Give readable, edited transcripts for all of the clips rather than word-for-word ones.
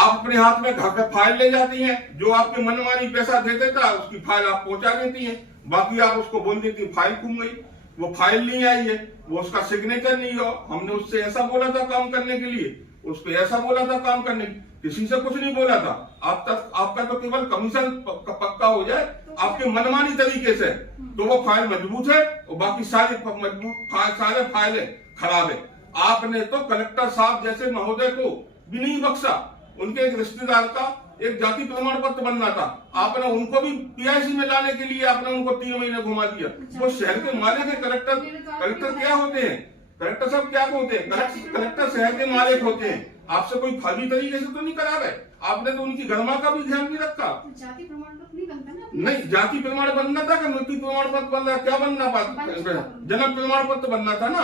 आप अपने हाथ में घर फाइल ले जाती हैं, जो आपकी मनमानी पैसा दे देता उसकी फाइल आप पहुंचा देती हैं, बाकी आप उसको बोल देती फाइल घूम गई, वो फाइल नहीं आई है, वो उसका सिग्नेचर नहीं हो, हमने उससे ऐसा बोला था काम करने के लिए, उसको ऐसा बोला था काम करने, किसी से कुछ नहीं बोला था। आप तक आपका तो केवल कमीशन पक्का हो जाए आपके मनमानी तरीके से, तो वो फाइल मजबूत है और बाकी सारी सारे फाइलें खराब है। आपने तो कलेक्टर साहब जैसे महोदय को भी नहीं बख्शा, उनके एक रिश्तेदार का एक जाति प्रमाण पत्र बनना था, आपने उनको भी पीआईसी में लाने के लिए आपने उनको 3 महीने घुमा दिया। वो शहर के मालिक है, कलेक्टर क्या होते हैं, कलेक्टर साहब क्या होते हैं, कलेक्टर शहर के मालिक होते हैं। आपसे कोई फर्जी तरीके से तो नहीं करा रहे, आपने तो उनकी घरमा का भी ध्यान नहीं रखा। जाति प्रमाण पत्र नहीं बनता ना, नहीं जाति प्रमाण बनना था, मृत्यु प्रमाण पत्र बनना, क्या बनना जन्म प्रमाण पत्र बनना था ना,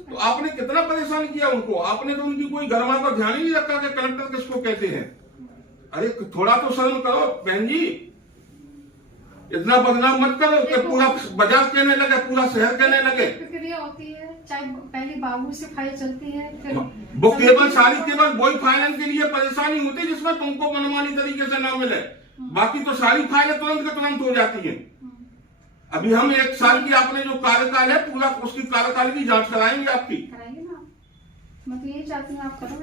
तो आपने कितना परेशान किया उनको, आपने तो उनकी कोई घरमा का ध्यान ही नहीं रखा कि कलेक्टर किसको कहते हैं। अरे थोड़ा तो शर्म करो बहन जी, इतना बदनाम मत करो कि पूरा बाजार कहने लगे, पूरा शहर कहने लगे। प्रक्रिया होती है, चाहे पहले बाबू से फाइल चलती है, फिर वो केवल वही फाइलन के लिए परेशानी होती जिसमें तुमको मनमानी तरीके से ना मिले, बाकी तो सारी फाइलें तुरंत के तुरंत हो जाती हैं। अभी हम 1 साल की आपने जो कार्यकाल है पूरा उसकी कार्यकाल की जांच कराएंगे आपकी, कराएंगे ना, मैं तो यही चाहती हूँ आप करो।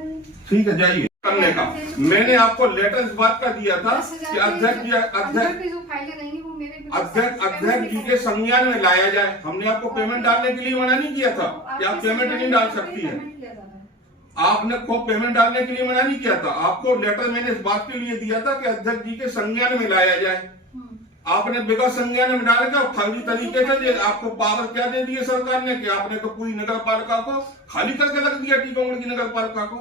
ठीक है जाइए करने का। मैंने आपको लेटर इस बात का दिया था कि अध्यक्ष जी के संज्ञान में लाया जाए। हमने आपको पेमेंट डालने के लिए मना नहीं किया था कि आप पेमेंट नहीं डाल सकती हैं, आपने को पेमेंट डालने के लिए मना नहीं किया था। आपको लेटर मैंने इस बात के लिए दिया था कि अध्यक्ष जी के संज्ञान में लाया जाए। आपने बिगड़ संज्ञान में डाल के फर्जी तरीके से आपको पावर क्या दे दिए सरकार ने कि आपने तो पूरी नगर पालिका को खाली करके रख दिया, टीकमगढ़ की नगर पालिका को।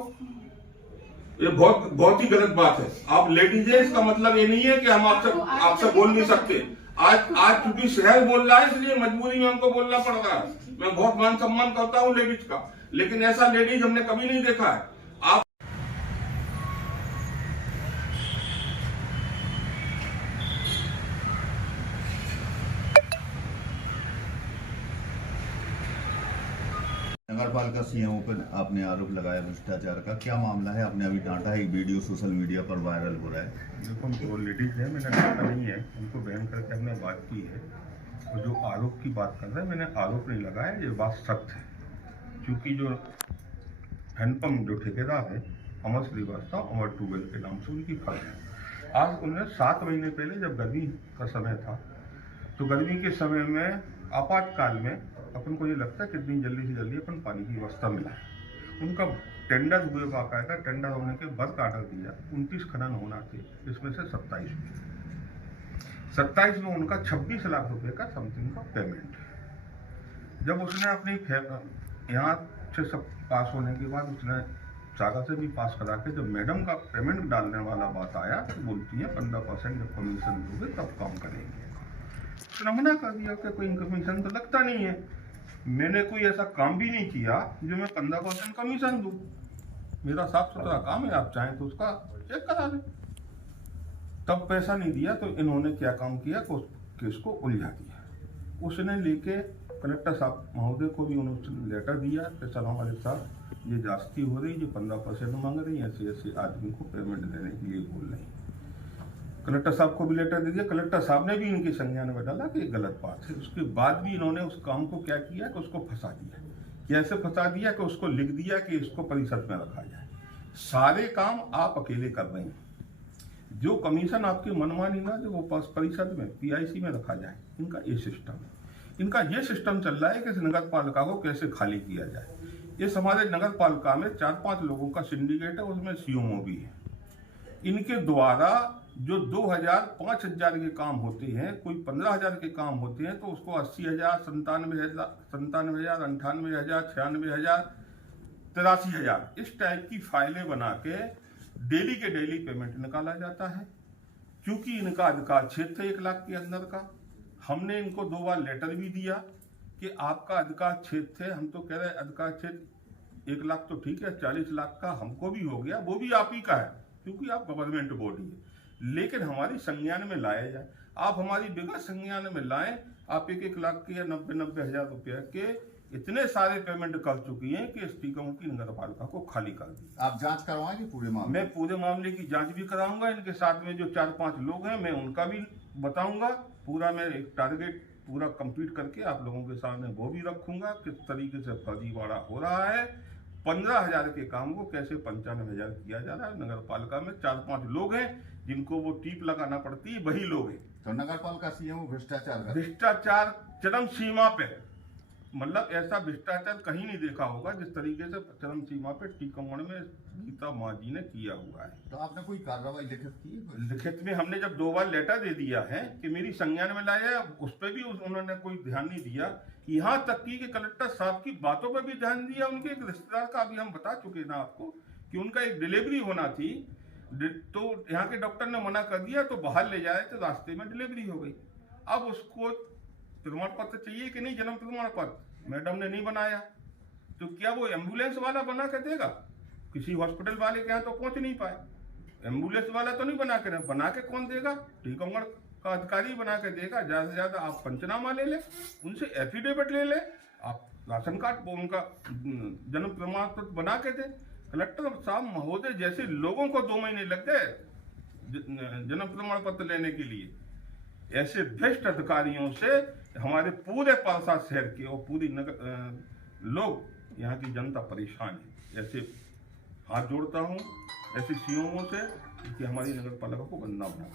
ये बहुत ही गलत बात है। आप लेडीज है, इसका मतलब ये नहीं है कि हम आपसे बोल नहीं सकते। आज चूंकि शहर बोल रहा है इसलिए मजबूरी में हमको बोलना पड़ रहा है। मैं बहुत मान सम्मान करता हूँ लेडीज का, लेकिन ऐसा लेडीज हमने कभी नहीं देखा है। आप नगर पालिका सीएमओ पर आपने आरोप लगाया भ्रष्टाचार का, क्या मामला है? आपने अभी डांटा है, एक वीडियो सोशल मीडिया पर वायरल हो रहा है। देखो वो लेडीज है, मैंने डांटा नहीं है, उनको बयान करके हमने बात की है। और जो आरोप की बात कर रहे हैं, मैंने आरोप नहीं लगाया, ये बात सत्य है। क्योंकि जो हैंडपम्प जो ठेकेदार है अमर श्रीवास्तव, अमर ट्यूबवेल के नाम से उनकी फर्म है। आज उन्हें 7 महीने पहले जब गर्मी का समय था, तो गर्मी के समय में आपातकाल में अपन को ये लगता है कितनी जल्दी से जल्दी अपन पानी की व्यवस्था मिला है। उनका टेंडर हुए, बाकायदा टेंडर होने के वर्क आर्डर दिया, 29 खनन होना थे, इसमें से 27 हुए। 27 में उनका 26 लाख रुपए का समथिंग का पेमेंट। जब उसने अपनी यहाँ से सब पास होने के बाद उसने सागा से भी पास करा के जब मैडम का पेमेंट डालने वाला बात आया तो बोलती है 15% जब कमीशन दोगे तब काम करेंगे। उसने मना कर दिया कि कोई कमीशन तो लगता नहीं है। मैंने कोई ऐसा काम भी नहीं किया जो मैं 15% कमीशन दूं। मेरा साफ सुथरा काम है, आप चाहें तो उसका चेक करा लें। तब पैसा नहीं दिया तो इन्होंने क्या काम किया कि उस केस को उलझा दिया। उसने लेके कलेक्टर साहब महोदय को भी उन्होंने लेटर दिया कि सर हमारे साथ ये जास्ती हो रही, जो 15% मांग रही है, ऐसे ऐसे आदमी को पेमेंट देने के लिए बोल रही। कलेक्टर साहब को भी लेटर दे दिया, कलेक्टर साहब ने भी इनके संज्ञान में डाला कि गलत बात है। उसके बाद भी इन्होंने उस काम को क्या किया कि उसको फंसा दिया। कैसे फंसा दिया कि उसको लिख दिया कि इसको परिषद में रखा जाए। सारे काम आप अकेले कर रहे हैं, जो कमीशन आपकी मनमानी ना जो वो परिषद में पीआईसी में रखा जाए। इनका ये सिस्टम है, इनका ये सिस्टम चल रहा है कि नगर पालिका को कैसे खाली किया जाए। इस हमारे नगर पालिका में 4-5 लोगों का सिंडिकेट है, उसमें सीएमओ भी है। इनके द्वारा जो 2000, 5000 के काम होते हैं, कोई 15,000 के काम होते हैं, तो उसको 80,000, 97,000, 98,000, 96,000, 83,000 इस टाइप की फाइलें बना के डेली के डेली पेमेंट निकाला जाता है। क्योंकि इनका अधिकार क्षेत्र है 1 लाख के अंदर का। हमने इनको 2 बार लेटर भी दिया कि आपका अधिकार क्षेत्र है। हम तो कह रहे हैं अधिकार क्षेत्र 1 लाख तो ठीक है, 40 लाख का हमको भी हो गया, वो भी आप ही का है क्योंकि आप गवर्नमेंट बॉडी है। लेकिन हमारी संज्ञान में लाया जाए। आप हमारी बिगड़ संज्ञान में लाएं। आप 1-1 लाख के या 90,000 रुपये के इतने सारे पेमेंट कर चुकी हैं कि इस टीकमगढ़ की नगर पालिका को खाली कर दी। आप जांच करवाएंगे पूरे मामले? मैं पूरे मामले की जांच भी कराऊंगा, इनके साथ में जो 4-5 लोग हैं मैं उनका भी बताऊंगा। पूरा मैं एक टारगेट पूरा कंप्लीट करके आप लोगों के सामने वो भी रखूंगा किस तरीके से फर्जीवाड़ा हो रहा है। 15,000 के काम को कैसे 95,000 किया जा रहा है। नगर पालिका में 4-5 लोग हैं जिनको वो टीप लगाना पड़ती है, वही लोग हैं। तो नगर पालिका सीएम भ्रष्टाचार का भ्रष्टाचार चरम सीमा पे, मतलब ऐसा भ्रष्टाचार कहीं नहीं देखा होगा जिस तरीके से चरम सीमा पे टीकमगढ़ में गीता मां जी ने किया हुआ है। तो आपने कोई कार्रवाई लिखित की है? लिखित में हमने जब 2 बार लेटर दे दिया है कि मेरी संज्ञान में लाया, उस पर भी उन्होंने कोई ध्यान नहीं दिया। यहाँ तक कि कलेक्टर साहब की बातों पर भी ध्यान दिया। उनके एक रिश्तेदार का अभी हम बता चुके ना आपको कि उनका एक डिलीवरी होना थी, तो यहाँ के डॉक्टर ने मना कर दिया, तो बाहर ले जाए तो रास्ते में डिलीवरी हो गई। अब उसको प्रमाण पत्र चाहिए कि नहीं, जन्म प्रमाण पत्र मैडम ने नहीं बनाया, तो क्या वो एम्बुलेंस वाला बना के देगा? किसी हॉस्पिटल वाले के यहाँ तो पहुंच नहीं पाए, एम्बुलेंस वाला तो नहीं बना के कौन देगा? टीकमगढ़ का अधिकारी बना के देगा। ज्यादा से ज्यादा आप पंचनामा ले ले, उनसे एफिडेविट ले ले, आप राशन कार्ड उनका जन्म प्रमाण पत्र बना के दे। कलेक्टर साहब महोदय जैसे लोगों को 2 महीने लग गए जन्म प्रमाण पत्र लेने के लिए। ऐसे भ्रष्ट अधिकारियों से हमारे पूरे पालसा शहर के और पूरी लोग, यहाँ की जनता परेशान है। ऐसे हाथ जोड़ता हूँ ऐसे सीओओं से कि हमारी नगर पालिका को बदनाम ना